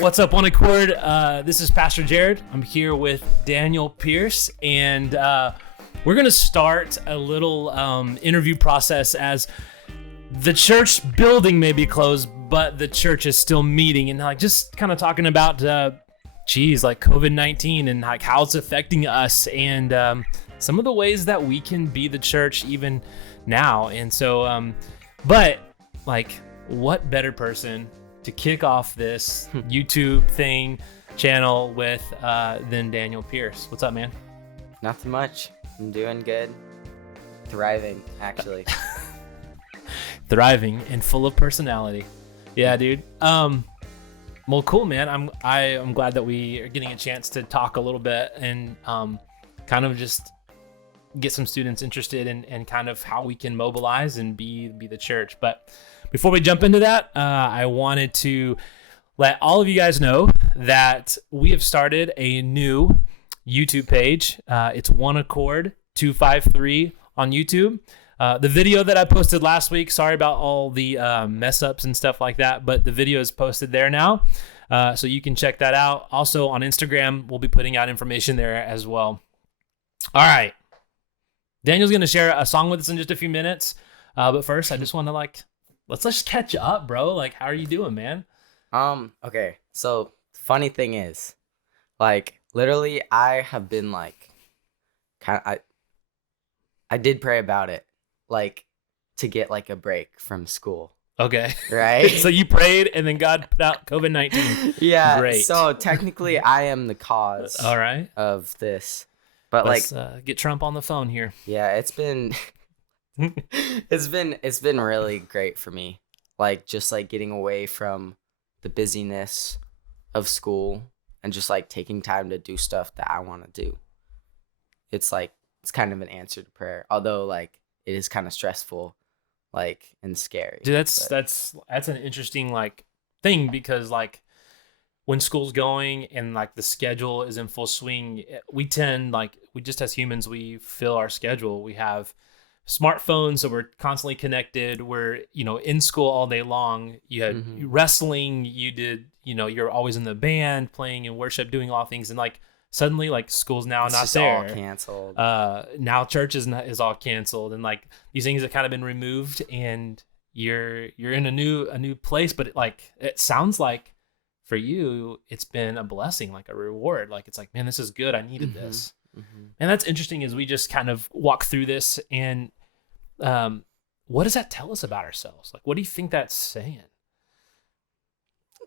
What's up, One Accord? This is Pastor Jared. I'm here with Daniel Pierce, and we're going to start a little interview process as the church building may be closed, but the church is still meeting, and like just kind of talking about, like COVID-19 and like how it's affecting us, and some of the ways that we can be the church even now. And so, but like, what better person to kick off this YouTube channel with than Daniel Pierce? What's up, man? Nothing much. I'm doing good. Thriving, actually. Thriving and full of personality. Yeah, dude. Well, cool, man. I'm glad that we are getting a chance to talk a little bit and kind of just get some students interested in kind of how we can mobilize and be the church. But before we jump into that, I wanted to let all of you guys know that we have started a new YouTube page. It's One Accord 253 on YouTube. The video that I posted last week, sorry about all the mess ups and stuff like that, but the video is posted there now. So you can check that out. Also on Instagram, we'll be putting out information there as well. All right. Daniel's going to share a song with us in just a few minutes. But first, I just want to let's just catch up, bro. Like, how are you doing, man? Okay. So funny thing is, literally I have been I did pray about it, to get a break from school. Okay. Right? So you prayed and then God put out COVID-19. Yeah. Great. So technically I am the cause all right. of this. But let's get Trump on the phone here. Yeah, it's been it's been really great for me. Just getting away from the busyness of school and just taking time to do stuff that I want to do. It's it's kind of an answer to prayer. Although it is kind of stressful, and scary. Dude, that's an interesting thing, because when school's going and the schedule is in full swing, we tend we just, as humans, we fill our schedule. We have smartphones, so we're constantly connected. We're in school all day long. You had wrestling, you did you're always in the band, playing in worship, doing all things, and suddenly school's now it's not just there. All canceled. Now church is all canceled, and these things have kind of been removed, and you're in a new place. But it sounds like for you it's been a blessing, a reward. It's man, this is good. I needed this. And that's interesting as we just kind of walk through this. And what does that tell us about ourselves? What do you think that's saying?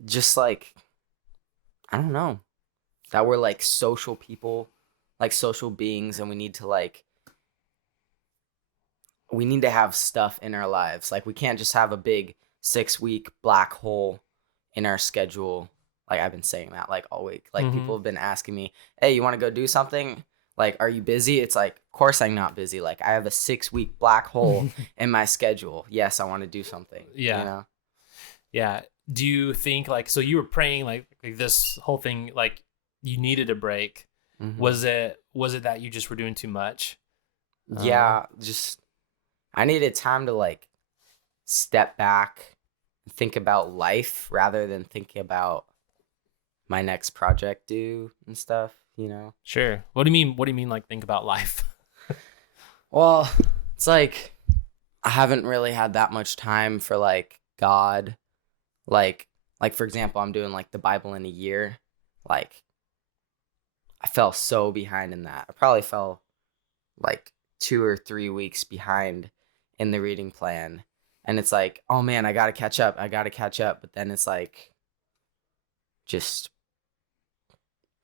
Just I don't know, that we're social people, social beings, and we need to have stuff in our lives. We can't just have a big 6-week black hole in our schedule. I've been saying that all week. People have been asking me, hey, you want to go do something? Are you busy? It's of course I'm not busy. I have a 6-week black hole in my schedule. Yes, I want to do something. Yeah. Yeah. Do you think so you were praying this whole thing, you needed a break. Was it that you just were doing too much? Yeah, just I needed time to step back and think about life rather than thinking about my next project due and stuff, Sure. What do you mean think about life? Well, it's I haven't really had that much time for God. For example, I'm doing the Bible in a year. I fell so behind in that. I probably fell 2 or 3 weeks behind in the reading plan. And it's oh man, I gotta catch up. But then it's just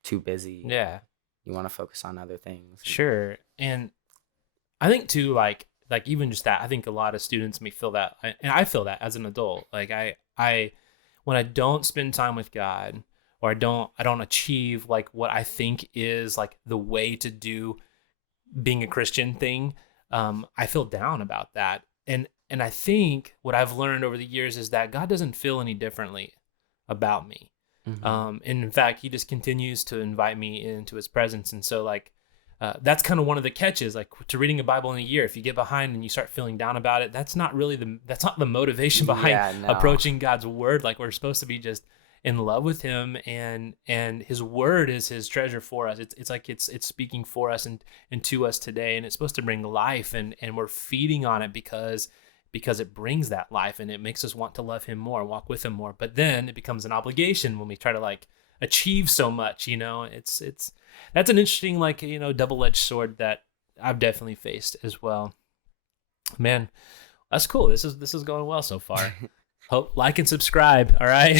too busy. Yeah. You want to focus on other things. Sure. And I think too, even just that, I think a lot of students may feel that, and I feel that as an adult. I when I don't spend time with God, or I don't achieve what I think is the way to do being a Christian thing, I feel down about that. And I think what I've learned over the years is that God doesn't feel any differently about me. And in fact, he just continues to invite me into his presence. And so that's kind of one of the catches, to reading a Bible in a year. If you get behind and you start feeling down about it, that's not the motivation behind approaching God's word. We're supposed to be just in love with him, and his word is his treasure for us. It's like it's speaking for us and to us today, and it's supposed to bring life, and we're feeding on it because it brings that life, and it makes us want to love him more, walk with him more. But then it becomes an obligation when we try to like achieve so much, it's that's an interesting, like, double-edged sword that I've definitely faced as well. Man, that's cool. This is going well so far. Hope, like, and subscribe. All right.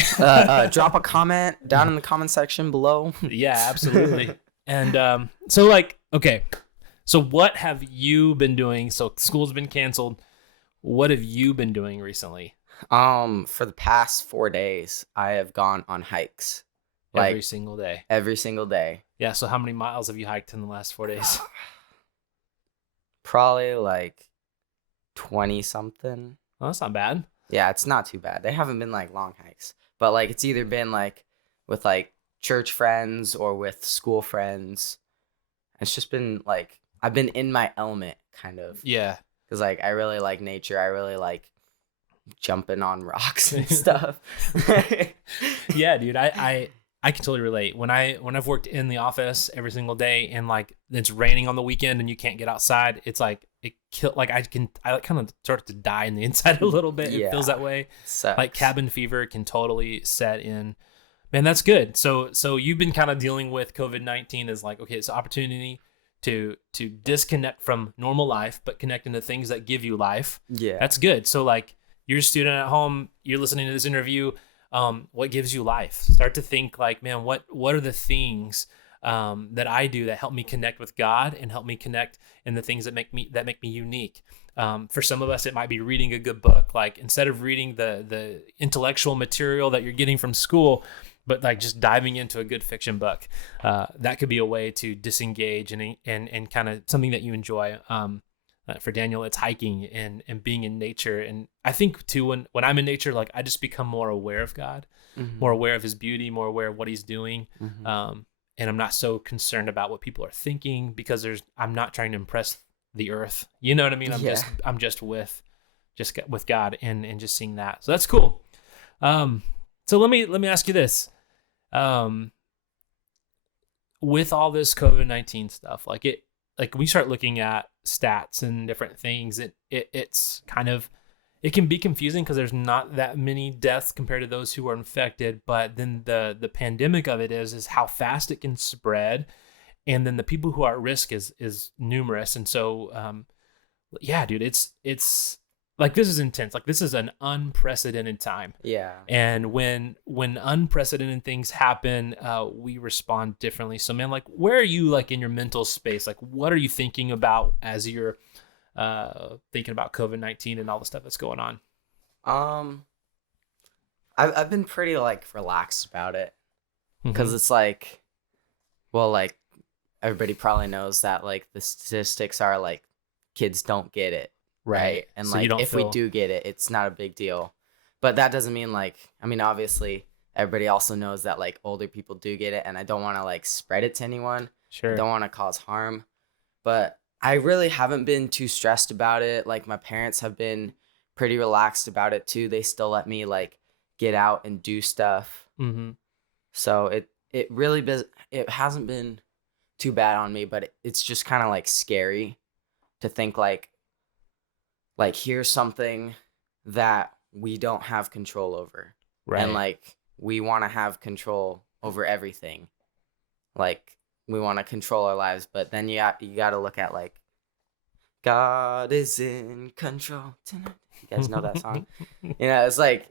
Drop a comment down in the comment section below. Yeah, absolutely. And so, like, okay, so what have you been doing? So school's been canceled. What have you been doing recently? For the past 4 days, I have gone on hikes. Every single day. Every single day. Yeah. So how many miles have you hiked in the last 4 days? Probably like 20 something. Well, that's not bad. Yeah, it's not too bad. They haven't been like long hikes, but like it's either been like with like church friends or with school friends. It's just been like I've been in my element, kind of. Yeah. Because like I really like nature. I really like jumping on rocks and stuff. Yeah, dude. I can totally relate. When I've worked in the office every single day and like it's raining on the weekend and you can't get outside, it's like I kind of start to die in the inside a little bit. It feels that way. Sucks. Like cabin fever can totally set in. Man, that's good. So you've been kind of dealing with COVID-19 as like, okay, it's an opportunity to disconnect from normal life, but connect into things that give you life. Yeah. That's good. So like you're a student at home, you're listening to this interview. What gives you life? Start to think like, man, what are the things that I do that help me connect with God and help me connect in the things that make me unique. For some of us, it might be reading a good book. Like instead of reading the intellectual material that you're getting from school, but like just diving into a good fiction book, that could be a way to disengage and kind of something that you enjoy. For Daniel, it's hiking and being in nature. And I think too, when I'm in nature, like I just become more aware of God, more aware of his beauty, more aware of what he's doing. And I'm not so concerned about what people are thinking because I'm not trying to impress the earth. You know what I mean? I'm just with God and just seeing that. So that's cool. So let me ask you this. With all this COVID-19 stuff, like we start looking at stats and different things, it's kind of, it can be confusing because there's not that many deaths compared to those who are infected. But then the pandemic of it is how fast it can spread. And then the people who are at risk is numerous. And so, yeah, dude, it's like, this is intense. Like this is an unprecedented time. Yeah. And when unprecedented things happen, we respond differently. So man, like where are you like in your mental space? Like what are you thinking about as you're thinking about COVID-19 and all the stuff that's going on? I've been pretty like relaxed about it because it's like, well, like everybody probably knows that like the statistics are like kids don't get it. Right. And so like if we do get it, it's not a big deal. But that doesn't mean like, I mean, obviously everybody also knows that like older people do get it, and I don't want to like spread it to anyone. Sure. I don't want to cause harm. But I really haven't been too stressed about it. Like my parents have been pretty relaxed about it too. They still let me like get out and do stuff. So it really it hasn't been too bad on me, but it's just kind of like scary to think like here's something that we don't have control over. Right. And like we want to have control over everything. Like we want to control our lives, but then you got to look at like God is in control tonight. You guys know that song? It's like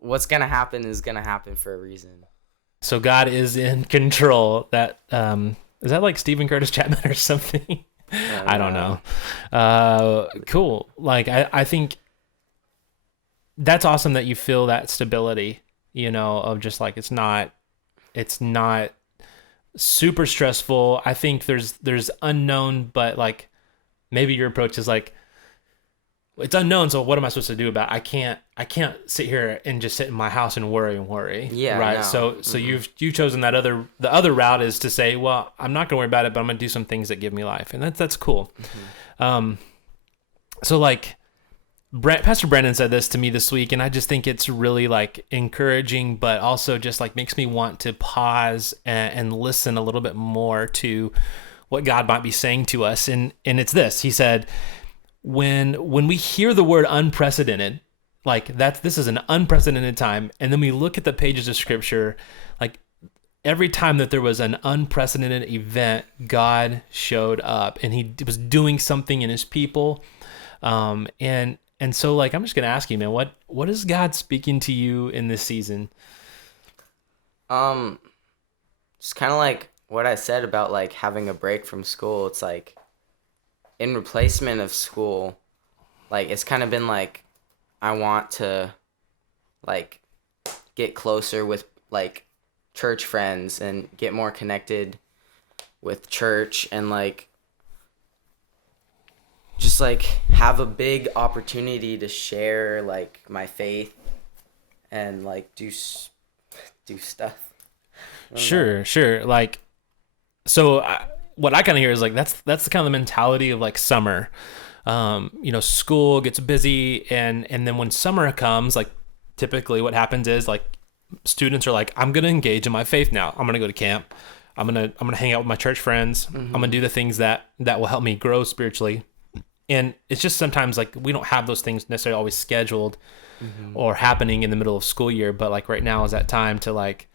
what's going to happen is going to happen for a reason. So God is in control. That is that like Stephen Curtis Chapman or something? I don't know. Cool. Like I think that's awesome that you feel that stability, of just like it's not super stressful. I think there's unknown, but like maybe your approach is like it's unknown, so what am I supposed to do about it? I can't sit here and just sit in my house and worry. Yeah. Right. No. So you've chosen the other route is to say, well, I'm not gonna worry about it, but I'm gonna do some things that give me life. And that's cool. So like Pastor Brandon said this to me this week, and I just think it's really like encouraging, but also just like makes me want to pause and listen a little bit more to what God might be saying to us. And it's this. He said, when we hear the word unprecedented, like this is an unprecedented time, and then we look at the pages of Scripture, like every time that there was an unprecedented event, God showed up, and He was doing something in His people, and so, like, I'm just gonna ask you, man, what is God speaking to you in this season? Just kind of like what I said about like having a break from school. It's like in replacement of school, like it's kind of been like I want to like get closer with like church friends and get more connected with church and like just like have a big opportunity to share like my faith and like do stuff. Sure. Like, so what I kind of hear is like that's the kind of the mentality of like summer. School gets busy, and then when summer comes, like typically what happens is like students are like, I'm gonna engage in my faith now. I'm gonna go to camp. I'm gonna hang out with my church friends. I'm gonna do the things that will help me grow spiritually. And it's just sometimes like we don't have those things necessarily always scheduled or happening in the middle of school year, but like right now is that time to like,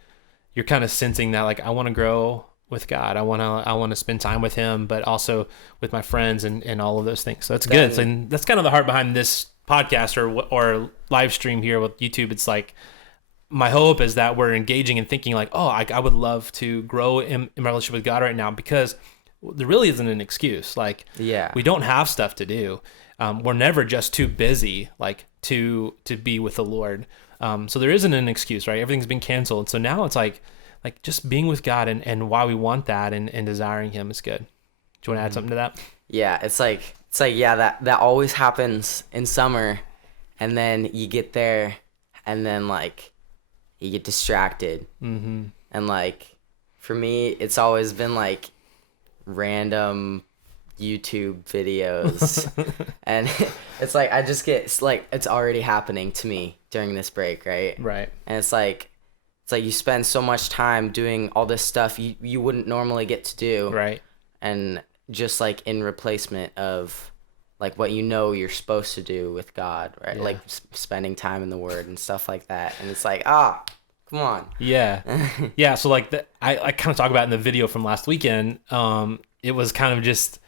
you're kind of sensing that like I want to grow with God. I want to spend time with Him, but also with my friends and all of those things. So that's good. And that's kind of the heart behind this podcast or live stream here with YouTube. It's like my hope is that we're engaging and thinking like, oh, I would love to grow in my relationship with God right now, because there really isn't an excuse. Like, we don't have stuff to do. We're never just too busy, like to be with the Lord. So there isn't an excuse, right? Everything's been canceled. So now it's like just being with God and why we want that and desiring Him is good. Do you want to add something to that? Yeah, it's like that always happens in summer, and then you get there, and then like you get distracted, and like for me, it's always been like random YouTube videos, and it's like I just get it's already happening to me during this break, right? Right. And it's like you spend so much time doing all this stuff you wouldn't normally get to do, right? And just like in replacement of like what you're supposed to do with God, right? Yeah. Like spending time in the Word and stuff like that, and it's like come on. Yeah. So like I kind of talk about in the video from last weekend. It was kind of just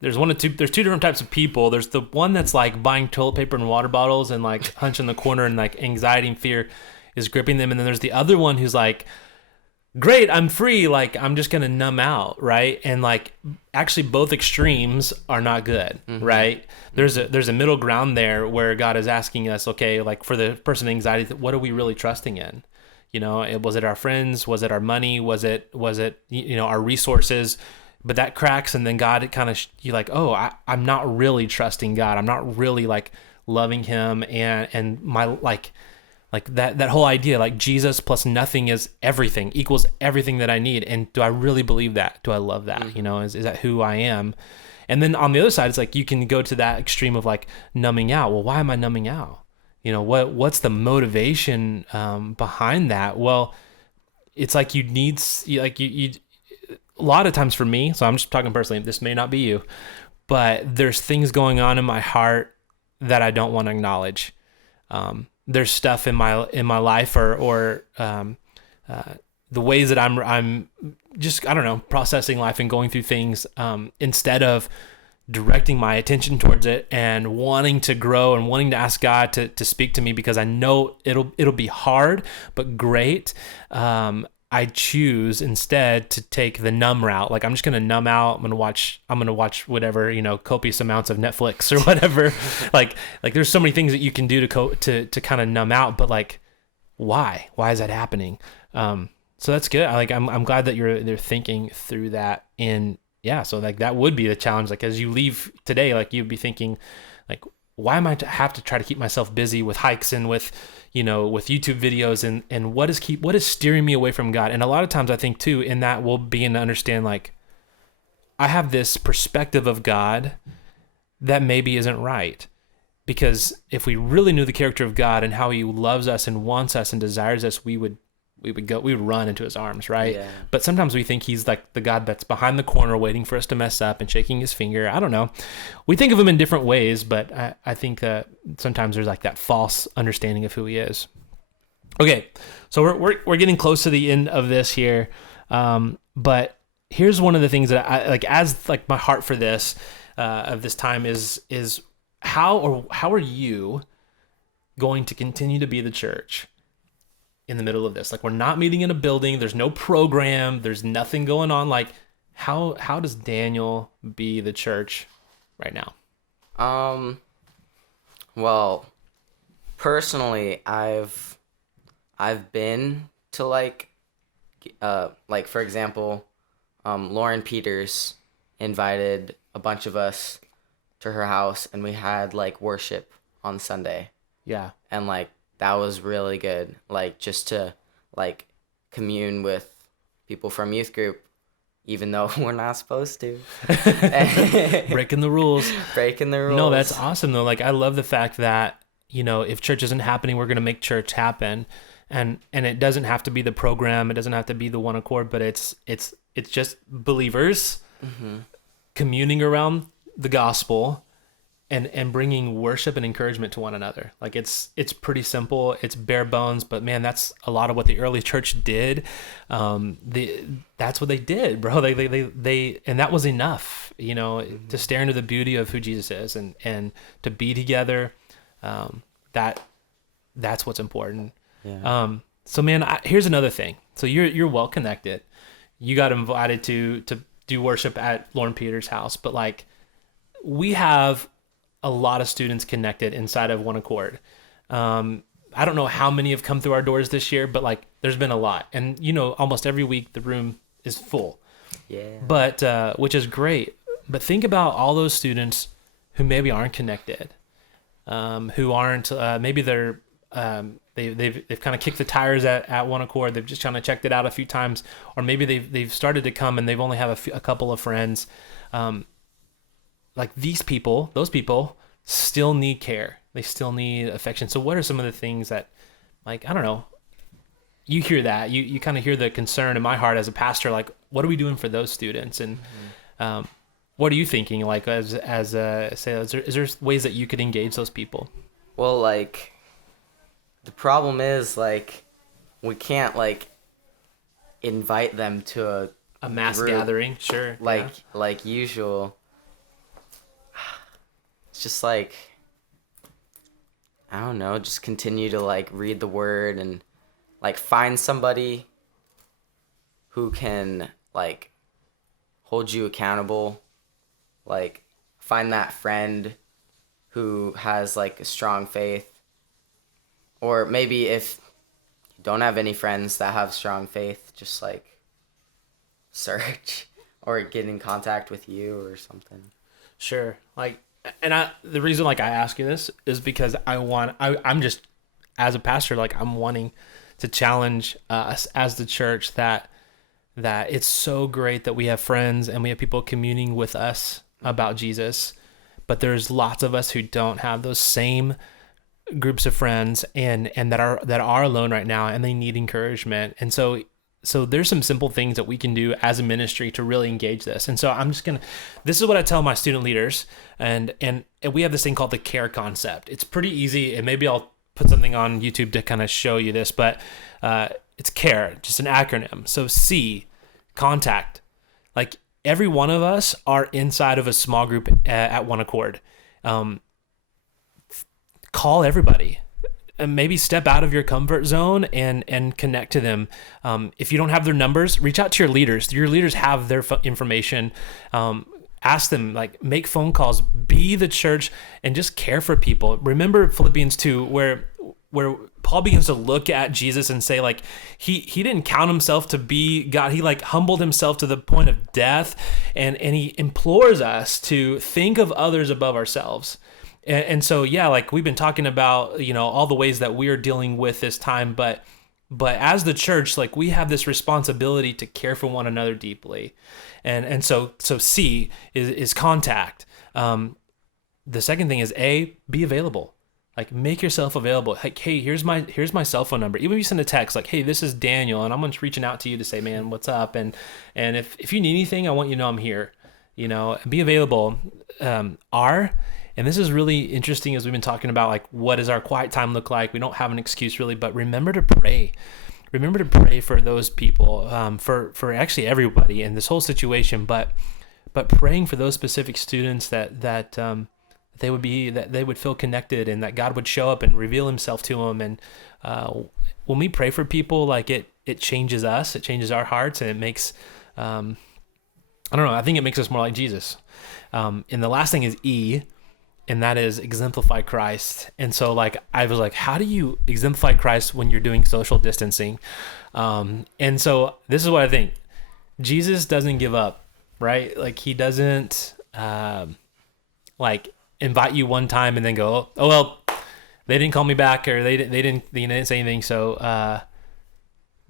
there's two different types of people. There's the one that's like buying toilet paper and water bottles and like hunching the corner, and like anxiety and fear is gripping them. And then there's the other one who's like, great, I'm free. Like I'm just going to numb out. Right. And like actually both extremes are not good. Right. There's a middle ground there where God is asking us, okay, like for the person with anxiety, what are we really trusting in? Was it our friends? Was it our money? Was it our resources? But that cracks, and then God kind of you're like, oh, I'm not really trusting God. I'm not really like loving Him, and my like that whole idea, like Jesus plus nothing is everything equals everything that I need. And do I really believe that? Do I love that? Is that who I am? And then on the other side, it's like you can go to that extreme of like numbing out. Well, why am I numbing out? What's the motivation behind that? Well, it's like you need you a lot of times for me, so I'm just talking personally, this may not be you, but there's things going on in my heart that I don't want to acknowledge. There's stuff in my life or the ways that I'm just, I don't know, processing life and going through things instead of directing my attention towards it and wanting to grow and wanting to ask God to speak to me, because I know it'll be hard, but great. I choose instead to take the numb route. Like I'm just going to numb out. I'm going to watch whatever, copious amounts of Netflix or whatever. like there's so many things that you can do to kind of numb out, but like, why is that happening? So that's good. I'm glad that they're thinking through that. And yeah, so like that would be the challenge. Like as you leave today, like you'd be thinking like, why am I to have to try to keep myself busy with hikes and with YouTube videos and what is steering me away from God? And a lot of times I think too, in that we'll begin to understand like, I have this perspective of God that maybe isn't right, because if we really knew the character of God and how he loves us and wants us and desires us, we would run into his arms, right? Yeah. But sometimes we think he's like the God that's behind the corner waiting for us to mess up and shaking his finger. I don't know. We think of him in different ways, but I think sometimes there's like that false understanding of who he is. Okay, so we're getting close to the end of this here, but here's one of the things that I like as like my heart for this of this time is how are you going to continue to be the church in the middle of this? Like, we're not meeting in a building, there's no program, there's nothing going on. Like, how does Daniel be the church right now? Well, personally, I've been to like for example, Lauren Peters invited a bunch of us to her house, and we had like worship on Sunday. Yeah. And like that was really good. Like just to like commune with people from youth group, even though we're not supposed to. Breaking the rules. Breaking the rules. No, that's awesome though. Like, I love the fact that, you know, if church isn't happening, we're going to make church happen. And it doesn't have to be the program. It doesn't have to be the one accord, but it's just believers communing around the gospel and bringing worship and encouragement to one another. Like, it's pretty simple. It's bare bones, but man, that's a lot of what the early church did. That's what they did, bro. They and that was enough, you know, to stare into the beauty of who Jesus is and to be together. That's what's important. Yeah. So man, here's another thing. So you're well connected. You got invited to do worship at Lauren Peters' house, but like, we have a lot of students connected inside of One Accord. I don't know how many have come through our doors this year, but like, there's been a lot. And you know, almost every week the room is full. Yeah. But which is great. But think about all those students who maybe aren't connected, who aren't maybe they're they've kind of kicked the tires at One Accord. They've just kind of checked it out a few times, or maybe they've started to come and they've only have a couple of friends. Like those people still need care. They still need affection. So what are some of the things that, like, I don't know, you hear that, you kind of hear the concern in my heart as a pastor, like, what are we doing for those students? And what are you thinking? Like, is there ways that you could engage those people? Well, like, the problem is, like, we can't, like, invite them to A mass group, gathering, sure. like usual. It's just, like, I don't know, just continue to, like, read the word and, like, find somebody who can, like, hold you accountable. Like, find that friend who has, like, a strong faith. Or maybe if you don't have any friends that have strong faith, just, like, search or get in contact with you or something. Sure. Like, and the reason, like, I ask you this is because I'm just, as a pastor, like, I'm wanting to challenge us as the church that it's so great that we have friends and we have people communing with us about Jesus, but there's lots of us who don't have those same groups of friends and that are alone right now, and they need encouragement. And so there's some simple things that we can do as a ministry to really engage this. And so this is what I tell my student leaders, and we have this thing called the C.A.R.E concept. It's pretty easy, and maybe I'll put something on YouTube to kind of show you this, but it's C.A.R.E, just an acronym. So C, contact. Like, every one of us are inside of a small group at One Accord. Call everybody. And maybe step out of your comfort zone and connect to them. If you don't have their numbers, reach out to your leaders. Your leaders have their information. Ask them, like, make phone calls, be the church, and just care for people. Remember Philippians 2, where Paul begins to look at Jesus and say, like, he didn't count himself to be God. He, like, humbled himself to the point of death, and he implores us to think of others above ourselves. And so, yeah, like, we've been talking about, you know, all the ways that we are dealing with this time, but as the church, like, we have this responsibility to care for one another deeply. And so C is contact. the second thing is be available. Like, make yourself available. Like, hey, here's my cell phone number. Even if you send a text, like, hey, this is Daniel, and I'm just reaching out to you to say, man, what's up? And if you need anything, I want you to know I'm here. Be available. And this is really interesting as we've been talking about, like, what does our quiet time look like? We don't have an excuse really, but remember to pray. Remember to pray for those people, for actually everybody in this whole situation, but praying for those specific students that they would feel connected, and that God would show up and reveal himself to them. And when we pray for people, like, it changes us, it changes our hearts, and it makes, I don't know, I think it makes us more like Jesus. And the last thing is E, and that is exemplify Christ. And so, like, I was like, how do you exemplify Christ when you're doing social distancing? And so this is what I think. Jesus doesn't give up, right? Like, he doesn't like invite you one time and then go, oh well, they didn't call me back, or they didn't say anything, so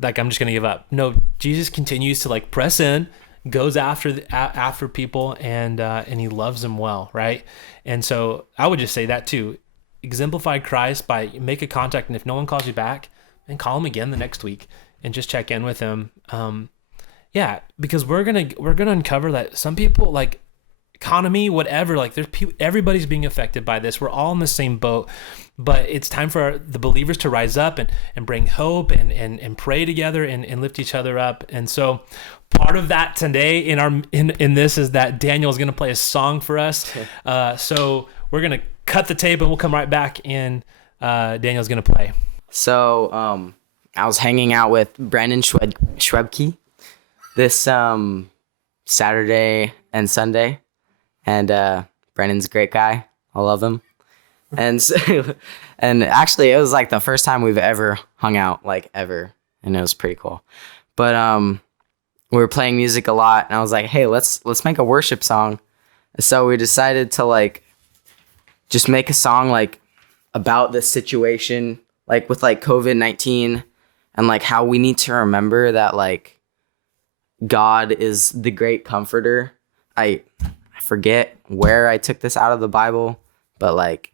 like, I'm just gonna give up. No, Jesus continues to, like, press in, goes after people, and he loves them well, right? And so I would just say that too. Exemplify Christ by make a contact, and if no one calls you back, then call him again the next week and just check in with him. Yeah, because we're gonna uncover that some people, like, economy, whatever, like, everybody's being affected by this. We're all in the same boat, but it's time for the believers to rise up and bring hope and pray together and lift each other up. And so part of that today in this is that Daniel is going to play a song for us. So we're going to cut the tape and we'll come right back, and Daniel's going to play. So I was hanging out with Brandon Schwebke this Saturday and Sunday. And Brandon's a great guy. I love him. And so, and actually, it was like the first time we've ever hung out, like, ever, and it was pretty cool. But we were playing music a lot, and I was like, hey, let's make a worship song. So we decided to, like, just make a song, like, about this situation, like, with, like, COVID-19, and, like, how we need to remember that, like, God is the great comforter. I forget where I took this out of the Bible, but, like,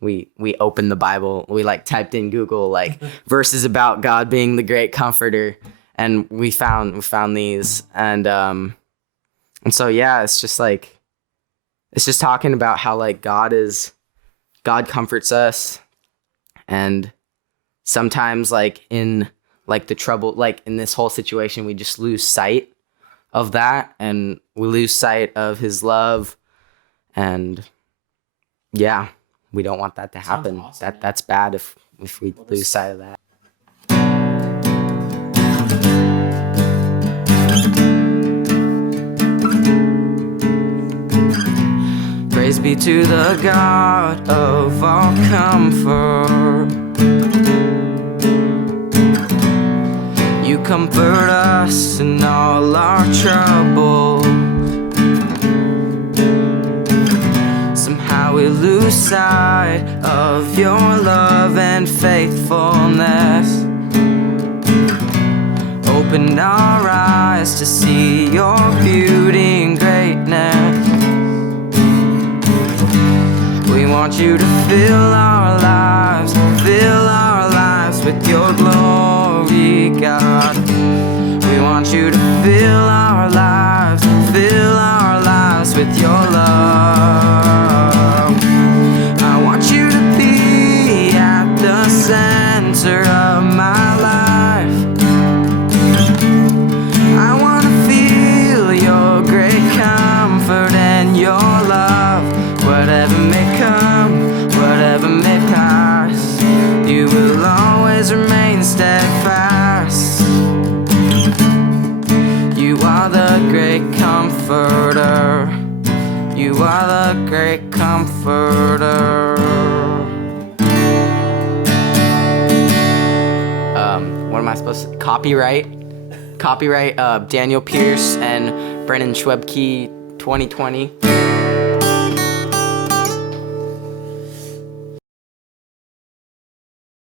we opened the Bible, we, like, typed in Google, like, verses about God being the great comforter, and we found these, and so, yeah, it's just, like, it's just talking about how, like, God comforts us, and sometimes, like, in, like, the trouble, like, in this whole situation, we just lose sight of that, and we lose sight of his love, and yeah, we don't want that to happen. Awesome, that's bad if we lose sight of that. Praise be to the God of all comfort. You comfort us in all our trouble. Somehow we lose sight of your love and faithfulness. Open our eyes to see your beauty and greatness. We want you to fill our lives with your glory, God. We want you to fill our lives with your love. I want you to be at the center of my life. I want to feel your great comfort and your love. Whatever may come, whatever may pass, you will always remain steadfast. You are the great comforter. You are the great comforter. What am I supposed to... Copyright, Daniel Pierce and Brennan Schwebke 2020.